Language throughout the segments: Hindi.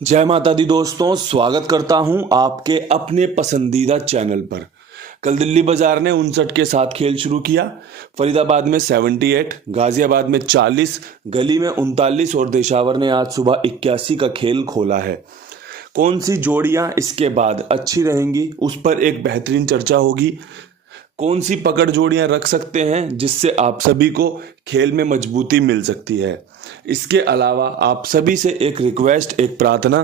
जय माता दी दोस्तों, स्वागत करता हूं आपके अपने पसंदीदा चैनल पर। कल दिल्ली बाजार ने 59 के साथ खेल शुरू किया। फरीदाबाद में 78, गाजियाबाद में 40, गली में 39 और देशावर ने आज सुबह 81 का खेल खोला है। कौन सी जोड़ियां इसके बाद अच्छी रहेंगी उस पर एक बेहतरीन चर्चा होगी। कौन सी पकड़ जोड़ियां रख सकते हैं जिससे आप सभी को खेल में मजबूती मिल सकती है। इसके अलावा आप सभी से एक रिक्वेस्ट, एक प्रार्थना,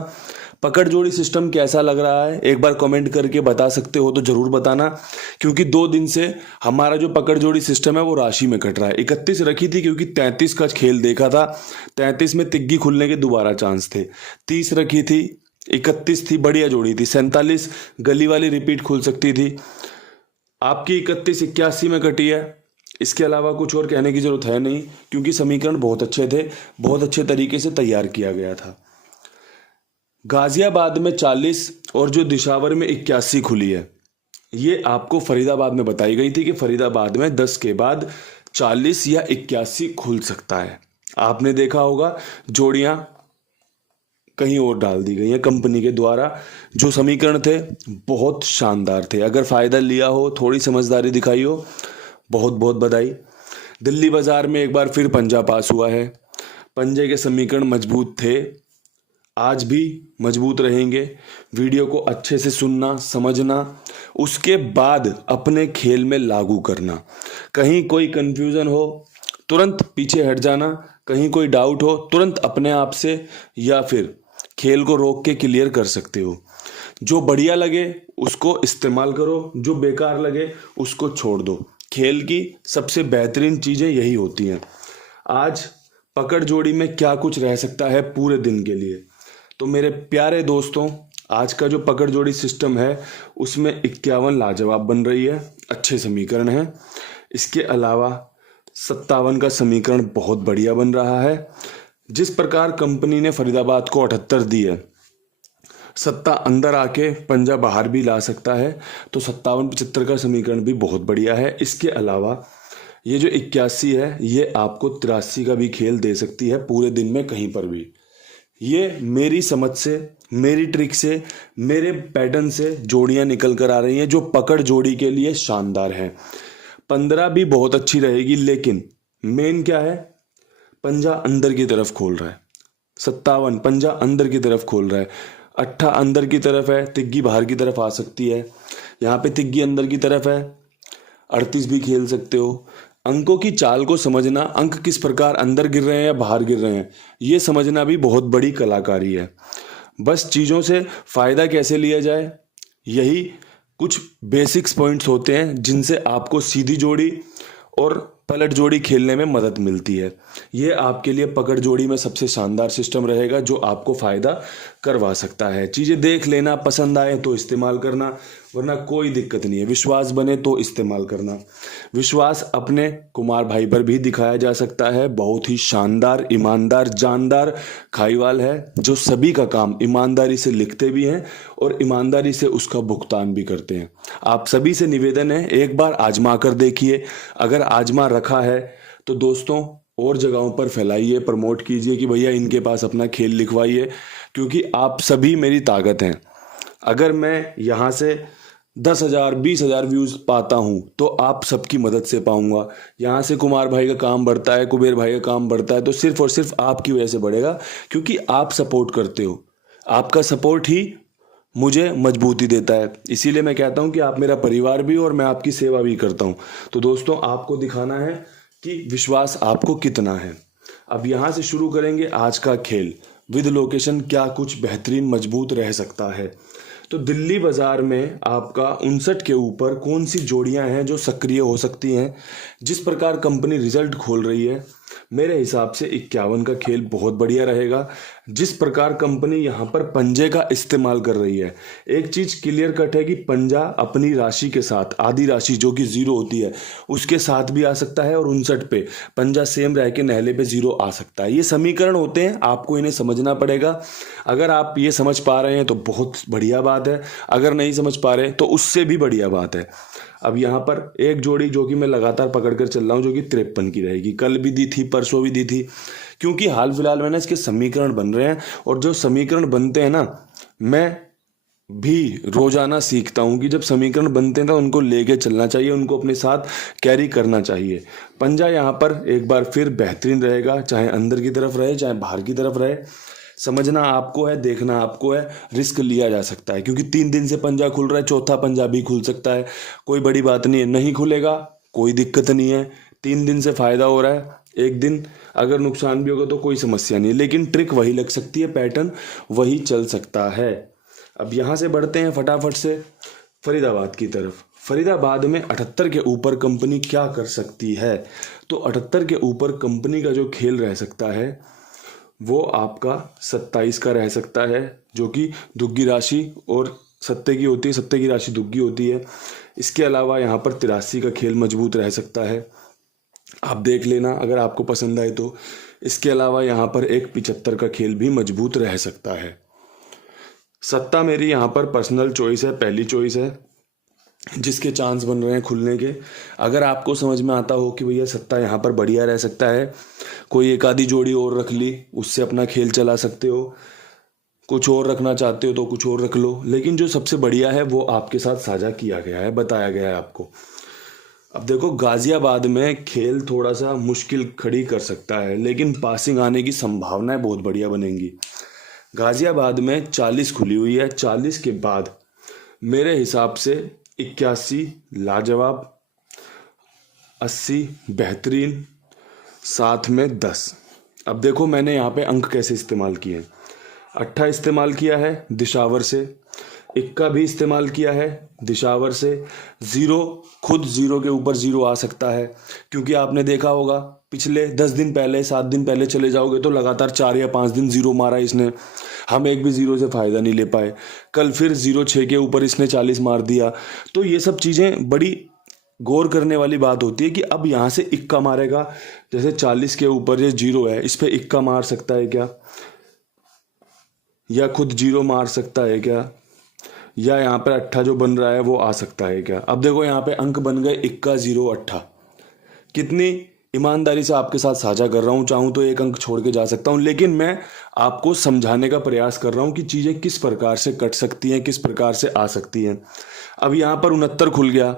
पकड़ जोड़ी सिस्टम कैसा लग रहा है एक बार कमेंट करके बता सकते हो तो जरूर बताना, क्योंकि 2 दिन से हमारा जो पकड़ जोड़ी सिस्टम है वो राशि में कट रहा है। 31 रखी थी क्योंकि 33 का खेल देखा था, 33 में तिग्गी खुलने के दोबारा चांस थे। 30 रखी थी, 31 थी, बढ़िया जोड़ी थी। 47 गली वाली रिपीट खुल सकती थी, आपकी 31 81 में कटी है। इसके अलावा कुछ और कहने की जरूरत है नहीं, क्योंकि समीकरण बहुत अच्छे थे, बहुत अच्छे तरीके से तैयार किया गया था। गाजियाबाद में 40 और जो दिशावर में 81 खुली है, ये आपको फरीदाबाद में बताई गई थी कि फरीदाबाद में 10 के बाद 40 या 81 खुल सकता है। आपने देखा होगा जोड़ियां कहीं और डाल दी गई हैं कंपनी के द्वारा। जो समीकरण थे बहुत शानदार थे। अगर फ़ायदा लिया हो, थोड़ी समझदारी दिखाई हो, बहुत बहुत बधाई। दिल्ली बाजार में एक बार फिर पंजा पास हुआ है। पंजे के समीकरण मजबूत थे, आज भी मजबूत रहेंगे। वीडियो को अच्छे से सुनना, समझना, उसके बाद अपने खेल में लागू करना। कहीं कोई कंफ्यूजन हो तुरंत पीछे हट जाना, कहीं कोई डाउट हो तुरंत अपने आप से या फिर खेल को रोक के क्लियर कर सकते हो। जो बढ़िया लगे उसको इस्तेमाल करो, जो बेकार लगे उसको छोड़ दो। खेल की सबसे बेहतरीन चीज़ें यही होती हैं। आज पकड़ जोड़ी में क्या कुछ रह सकता है पूरे दिन के लिए, तो मेरे प्यारे दोस्तों, आज का जो पकड़ जोड़ी सिस्टम है उसमें 51 लाजवाब बन रही है, अच्छे समीकरण हैं। इसके अलावा 57 का समीकरण बहुत बढ़िया बन रहा है। जिस प्रकार कंपनी ने फरीदाबाद को 78 दी है, सत्ता अंदर आके पंजा बाहर भी ला सकता है, तो 57-75 का समीकरण भी बहुत बढ़िया है। इसके अलावा ये जो 81 है ये आपको 83 का भी खेल दे सकती है पूरे दिन में कहीं पर भी। ये मेरी समझ से, मेरी ट्रिक से, मेरे पैटर्न से जोड़ियां निकल कर आ रही हैं जो पकड़ जोड़ी के लिए शानदार हैं। 15 भी बहुत अच्छी रहेगी, लेकिन मेन क्या है, पंजा अंदर की तरफ खोल रहा है। 57 पंजा अंदर की तरफ खोल रहा है। 8 अंदर की तरफ है, तिग्गी बाहर की तरफ आ सकती है। यहाँ पे तिग्गी अंदर की तरफ है, 38 भी खेल सकते हो। अंकों की चाल को समझना, अंक किस प्रकार अंदर गिर रहे हैं या बाहर गिर रहे हैं, ये समझना भी बहुत बड़ी कलाकारी है। बस चीज़ों से फ़ायदा कैसे लिया जाए, यही कुछ बेसिक्स पॉइंट्स होते हैं जिनसे आपको सीधी जोड़ी और पलट जोड़ी खेलने में मदद मिलती है। ये आपके लिए पकड़ जोड़ी में सबसे शानदार सिस्टम रहेगा जो आपको फ़ायदा करवा सकता है। चीज़ें देख लेना, पसंद आए तो इस्तेमाल करना, वरना कोई दिक्कत नहीं है। विश्वास बने तो इस्तेमाल करना। विश्वास अपने कुमार भाई पर भी दिखाया जा सकता है। बहुत ही शानदार, ईमानदार, जानदार खाईवाल है जो सभी का काम ईमानदारी से लिखते भी हैं और ईमानदारी से उसका भुगतान भी करते हैं। आप सभी से निवेदन है, एक बार आजमा कर देखिए। अगर आजमा रखा है तो दोस्तों और जगहों पर फैलाइए, प्रमोट कीजिए कि भैया इनके पास अपना खेल लिखवाइए, क्योंकि आप सभी मेरी ताकत हैं। अगर मैं यहाँ से 10,000 20,000 व्यूज़ पाता हूँ तो आप सबकी मदद से पाऊंगा। यहाँ से कुमार भाई का काम बढ़ता है, कुबेर भाई का काम बढ़ता है, तो सिर्फ और सिर्फ आपकी वजह से बढ़ेगा, क्योंकि आप सपोर्ट करते हो। आपका सपोर्ट ही मुझे मजबूती देता है। इसीलिए मैं कहता हूँ कि आप मेरा परिवार भी हो और मैं आपकी सेवा भी करता हूँ। तो दोस्तों, आपको दिखाना है कि विश्वास आपको कितना है। अब यहाँ से शुरू करेंगे आज का खेल विद लोकेशन। क्या कुछ बेहतरीन मजबूत रह सकता है, तो दिल्ली बाजार में आपका 59 के ऊपर कौन सी जोड़ियां हैं जो सक्रिय हो सकती हैं। जिस प्रकार कंपनी रिजल्ट खोल रही है, मेरे हिसाब से 51 का खेल बहुत बढ़िया रहेगा। जिस प्रकार कंपनी यहाँ पर पंजे का इस्तेमाल कर रही है, एक चीज़ क्लियर कट है कि पंजा अपनी राशि के साथ, आधी राशि जो कि 0 होती है उसके साथ भी आ सकता है, और 59 पे पंजा सेम रह के नहले पे 0 आ सकता है। ये समीकरण होते हैं, आपको इन्हें समझना पड़ेगा। अगर आप ये समझ पा रहे हैं तो बहुत बढ़िया बात है, अगर नहीं समझ पा रहे तो उससे भी बढ़िया बात है। अब यहाँ पर एक जोड़ी जो कि मैं लगातार पकड़ कर चल रहा हूँ, जो कि 53 की रहेगी। कल भी दी थी, परसों भी दी थी, क्योंकि हाल फिलहाल में ना इसके समीकरण बन रहे हैं, और जो समीकरण बनते हैं ना, मैं भी रोजाना सीखता हूँ कि जब समीकरण बनते हैं तो उनको लेके चलना चाहिए, उनको अपने साथ कैरी करना चाहिए। पंजा यहाँ पर एक बार फिर बेहतरीन रहेगा, चाहे अंदर की तरफ रहे चाहे बाहर की तरफ रहे। समझना आपको है, देखना आपको है, रिस्क लिया जा सकता है, क्योंकि 3 दिन से पंजा खुल रहा है, चौथा पंजा भी खुल सकता है, कोई बड़ी बात नहीं है। नहीं खुलेगा कोई दिक्कत नहीं है, 3 दिन से फायदा हो रहा है, एक दिन अगर नुकसान भी होगा तो कोई समस्या नहीं है, लेकिन ट्रिक वही लग सकती है, पैटर्न वही चल सकता है। अब यहाँ से बढ़ते हैं फटाफट से फरीदाबाद की तरफ। फरीदाबाद में 78 के ऊपर कंपनी क्या कर सकती है? तो 78 के ऊपर कंपनी का जो खेल रह सकता है वो आपका 27 का रह सकता है, जो कि दुग्गी राशि और सत्ते की होती है, सत्ते की राशि दुग्गी होती है। इसके अलावा यहाँ पर 83 का खेल मजबूत रह सकता है, आप देख लेना अगर आपको पसंद आए तो। इसके अलावा यहाँ पर एक 75 का खेल भी मजबूत रह सकता है। सत्ता मेरी यहाँ पर पर्सनल चॉइस है, पहली चॉइस है, जिसके चांस बन रहे हैं खुलने के। अगर आपको समझ में आता हो कि भैया सत्ता यहाँ पर बढ़िया रह सकता है, कोई एक आधी जोड़ी और रख ली, उससे अपना खेल चला सकते हो, कुछ और रखना चाहते हो तो कुछ और रख लो, लेकिन जो सबसे बढ़िया है वो आपके साथ साझा किया गया है, बताया गया है आपको। अब देखो, गाजियाबाद में खेल थोड़ा सा मुश्किल खड़ी कर सकता है, लेकिन पासिंग आने की संभावनाएं बहुत बढ़िया बनेंगी। गाजियाबाद में 40 खुली हुई है, 40 के बाद मेरे हिसाब से 81 लाजवाब, 80 बेहतरीन, साथ में 10। अब देखो मैंने यहाँ पे अंक कैसे इस्तेमाल किए हैं। 8 इस्तेमाल किया है दिशावर से, 1 भी इस्तेमाल किया है दिशावर से, 0 खुद 0 के ऊपर 0 आ सकता है, क्योंकि आपने देखा होगा पिछले 10 दिन पहले, 7 दिन पहले चले जाओगे तो लगातार 4 या 5 दिन 0 मारा इसने, हम एक भी 0 से फ़ायदा नहीं ले पाए। कल फिर 0.6 के ऊपर इसने 40 मार दिया। तो ये सब चीज़ें बड़ी गौर करने वाली बात होती है कि अब यहाँ से 1 मारेगा, जैसे 40 के ऊपर ये 0 है, इस पे 1 मार सकता है क्या, या खुद 0 मार सकता है क्या, या यहाँ पर 8 जो बन रहा है वो आ सकता है क्या। अब देखो यहाँ पे अंक बन गए 1, 0, 8। कितनी ईमानदारी से आपके साथ साझा कर रहा हूँ, चाहूँ तो 1 अंक छोड़ के जा सकता हूँ, लेकिन मैं आपको समझाने का प्रयास कर रहा हूँ कि चीज़ें किस प्रकार से कट सकती हैं, किस प्रकार से आ सकती हैं। अब यहाँ पर 69 खुल गया,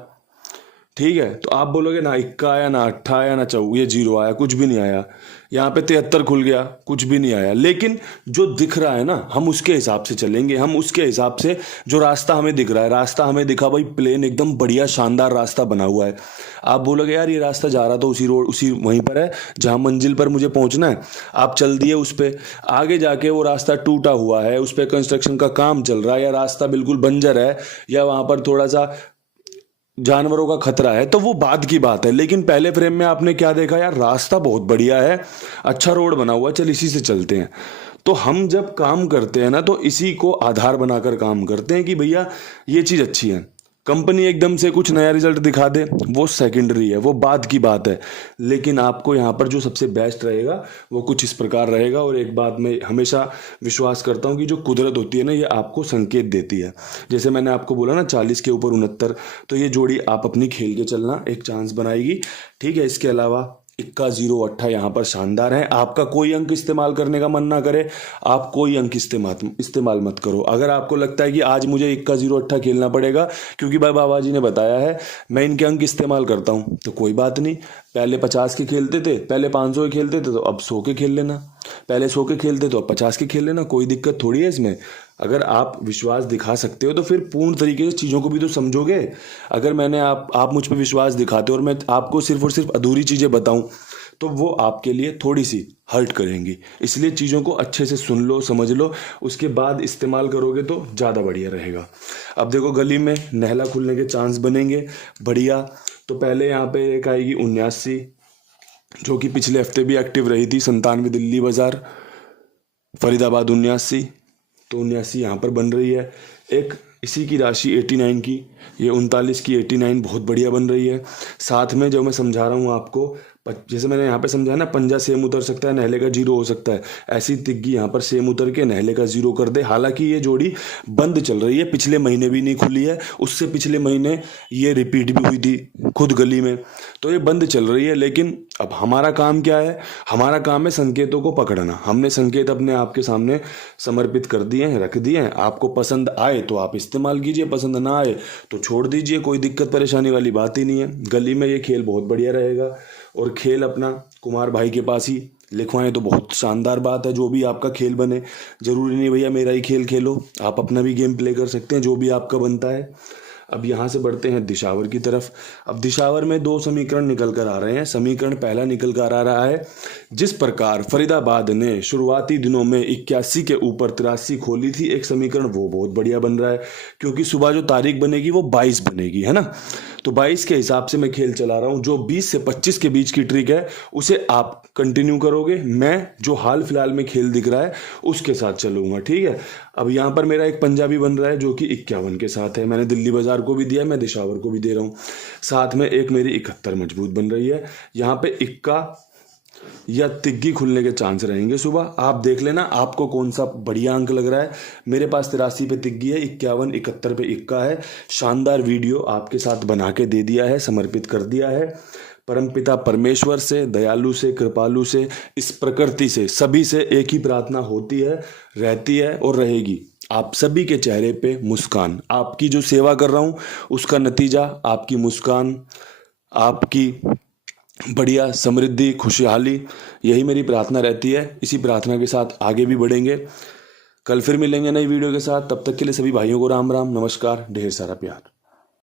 ठीक है, तो आप बोलोगे ना 1 आया, ना 8 आया, ना 4, ये 0 आया, कुछ भी नहीं आया। यहाँ पे 73 खुल गया, कुछ भी नहीं आया। लेकिन जो दिख रहा है ना, हम उसके हिसाब से चलेंगे, हम उसके हिसाब से, जो रास्ता हमें दिख रहा है, रास्ता हमें दिखा भाई प्लेन, एकदम बढ़िया शानदार रास्ता बना हुआ है। आप बोलोगे यार ये रास्ता जा रहा तो उसी रोड, उसी वहीं पर है जहाँ मंजिल पर मुझे पहुँचना है, आप चल दिए उस पर। आगे जाके वो रास्ता टूटा हुआ है, उस पर कंस्ट्रक्शन का काम चल रहा है, या रास्ता बिल्कुल बंजर है, या वहाँ पर थोड़ा सा जानवरों का खतरा है, तो वो बाद की बात है। लेकिन पहले फ्रेम में आपने क्या देखा, यार रास्ता बहुत बढ़िया है, अच्छा रोड बना हुआ है, चल इसी से चलते हैं। तो हम जब काम करते हैं ना, तो इसी को आधार बनाकर काम करते हैं कि भैया ये चीज़ अच्छी है। कंपनी एकदम से कुछ नया रिजल्ट दिखा दे, वो सेकेंडरी है, वो बाद की बात है। लेकिन आपको यहाँ पर जो सबसे बेस्ट रहेगा वो कुछ इस प्रकार रहेगा। और एक बात मैं हमेशा विश्वास करता हूँ कि जो कुदरत होती है ना, ये आपको संकेत देती है। जैसे मैंने आपको बोला ना 40 के ऊपर 69, तो ये जोड़ी आप अपनी खेल के चलना, एक चांस बनाएगी, ठीक है। इसके अलावा 1, 0, 8 यहाँ पर शानदार है। आपका कोई अंक इस्तेमाल करने का मन ना करे, आप कोई अंक इस्तेमाल मत करो। अगर आपको लगता है कि आज मुझे 1, 0, 8 खेलना पड़ेगा क्योंकि भाई बाबा जी ने बताया है, मैं इनके अंक इस्तेमाल करता हूँ, तो कोई बात नहीं। पहले 50 के खेलते थे, पहले 500 के खेलते थे, तो अब 100 के खेल लेना। पहले 100 के खेलते तो अब 50 के खेल लेना, कोई दिक्कत थोड़ी है इसमें। अगर आप विश्वास दिखा सकते हो तो फिर पूर्ण तरीके से चीज़ों को भी तो समझोगे। अगर मैंने आप मुझ पर विश्वास दिखाते हो और मैं आपको सिर्फ और सिर्फ अधूरी चीज़ें बताऊं, तो वो आपके लिए थोड़ी सी हर्ट करेंगी। इसलिए चीज़ों को अच्छे से सुन लो, समझ लो, उसके बाद इस्तेमाल करोगे तो ज़्यादा बढ़िया रहेगा। अब देखो गली में नहला खुलने के चांस बनेंगे बढ़िया। तो पहले यहाँ पे एक आएगी 79, जो कि पिछले हफ्ते भी एक्टिव रही थी, 97 दिल्ली बाजार, फरीदाबाद 79, तो 79 यहाँ पर बन रही है। एक इसी की राशि 89 की, ये 39 की 89 बहुत बढ़िया बन रही है। साथ में जो मैं समझा रहा हूँ आपको, जैसे मैंने यहाँ पे समझाया ना, पंजा सेम उतर सकता है, नहले का 0 हो सकता है, ऐसी तिग्गी यहाँ पर सेम उतर के नहले का 0 कर दे। हालांकि ये जोड़ी बंद चल रही है, पिछले महीने भी नहीं खुली है, उससे पिछले महीने ये रिपीट भी हुई थी खुद गली में, तो ये बंद चल रही है। लेकिन अब हमारा काम क्या है? हमारा काम है संकेतों को पकड़ना। हमने संकेत अपने आपके सामने समर्पित कर दिए हैं, रख दिए हैं। आपको पसंद आए तो आप इस्तेमाल कीजिए, पसंद ना आए तो छोड़ दीजिए, कोई दिक्कत परेशानी वाली बात ही नहीं है। गली में ये खेल बहुत बढ़िया रहेगा, और खेल अपना कुमार भाई के पास ही लिखवाएं तो बहुत शानदार बात है। जो भी आपका खेल बने, जरूरी नहीं भैया मेरा ही खेल खेलो, आप अपना भी गेम प्ले कर सकते हैं, जो भी आपका बनता है। अब यहाँ से बढ़ते हैं दिशावर की तरफ। अब दिशावर में 2 समीकरण निकल कर आ रहे हैं। समीकरण पहला निकल कर आ रहा है, जिस प्रकार फरीदाबाद ने शुरुआती दिनों में 81 के ऊपर 83 खोली थी, एक समीकरण वो बहुत बढ़िया बन रहा है, क्योंकि सुबह जो तारीख बनेगी वो 22 बनेगी, है ना। तो 22 के हिसाब से मैं खेल चला रहा हूँ। जो 20 से 25 के बीच की ट्रिक है उसे आप कंटिन्यू करोगे, मैं जो हाल फिलहाल में खेल दिख रहा है उसके साथ चलूंगा, ठीक है। अब यहाँ पर मेरा एक पंजाबी बन रहा है जो कि 51 के साथ है, मैंने दिल्ली बाजार को भी दिया है, मैं दिशावर को भी दे रहा हूँ। साथ में एक मेरी 71 मजबूत बन रही है। यहाँ पे इक्का या तिग्गी खुलने के चांस रहेंगे सुबह। आप देख लेना आपको कौन सा बढ़िया अंक लग रहा है। मेरे पास 83 पे तिग्गी है, 51 71 पे इक्का है। शानदार वीडियो आपके साथ बना के दे दिया है, समर्पित कर दिया है। परमपिता परमेश्वर से, दयालु से, कृपालु से, इस प्रकृति से, सभी से एक ही प्रार्थना होती है, रहती है और रहेगी। आप सभी के चेहरे पे मुस्कान, आपकी जो सेवा कर रहा हूँ उसका नतीजा आपकी मुस्कान, आपकी बढ़िया समृद्धि, खुशहाली, यही मेरी प्रार्थना रहती है। इसी प्रार्थना के साथ आगे भी बढ़ेंगे। कल फिर मिलेंगे नई वीडियो के साथ। तब तक के लिए सभी भाइयों को राम राम, नमस्कार, ढेर सारा प्यार।